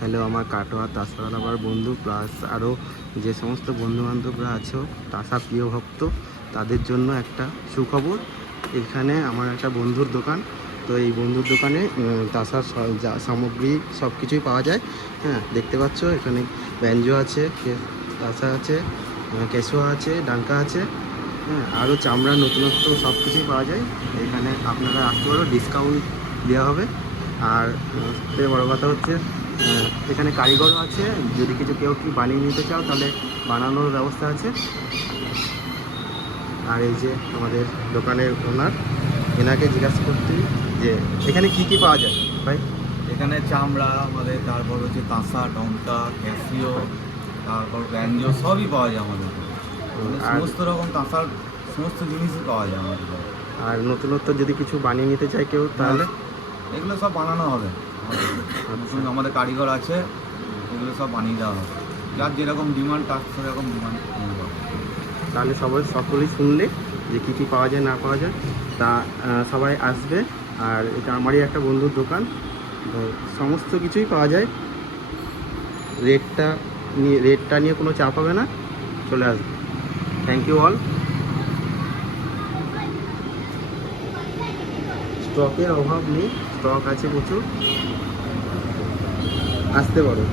Hello আমার কাটোয়া তাসা লাভার বন্ধু plus আরও যে সমস্ত বন্ধুবান্ধবরা আছো তাসা প্রিয় ভক্ত তাদের জন্য একটা সুখবর। এখানে আমার একটা বন্ধুর দোকান, তো এই বন্ধুর দোকানে তাসার সামগ্রী সব কিছুই পাওয়া যায়। হ্যাঁ, দেখতে পাচ্ছ এখানে ব্যঞ্জো আছে, তাসা আছে, কেঁচুয়া আছে, ডাঙ্কা আছে। হ্যাঁ, আরও চামড়ার নতুনত্ব সব কিছুই পাওয়া যায় এখানে। আপনারা আসতে পারো, ডিসকাউন্ট দেওয়া হবে। আর সবথেকে বড়ো কথা হচ্ছে এখানে কারিগরও আছে, যদি কেউ কি বানিয়ে নিতে চাও তাহলে বানানোর ব্যবস্থা আছে। আর এই যে আমাদের দোকানের ওনার, এনাকে জিজ্ঞাসা করতে যে এখানে কি কি পাওয়া যায় ভাই। এখানে চামড়া আমাদের, তারপর হচ্ছে তাসা, টঙ্কা, ক্যাসিও, তারপর ব্যাঞ্জো সবই পাওয়া যায় আমাদের এখানে। আর সমস্ত রকম তাসার সমস্ত জিনিসই পাওয়া যায় আমাদের এখানে। আর নতুনত্ব যদি কিছু বানিয়ে নিতে চায় কেউ তাহলে এগুলো সব বানানো হবে। নতুন আমাদের কারিগর আছে, এগুলো সব বানিয়ে দেওয়া হবে। যার যেরকম ডিমান্ড তার সেরকম ডিমান্ড নিয়ে যাবে। তাহলে সকলেই শুনলে যে কী কী পাওয়া যায় না পাওয়া যায়, তা সবাই আসবে। আর এটা আমারই একটা বন্ধুর দোকান, তো সমস্ত কিছুই পাওয়া যায়। রেটটা নিয়ে কোনো চাপ হবে না, চলে আসবে। Thank you all. স্টকের অভাব নেই, স্টক আছে প্রচুর, আসতে পারো।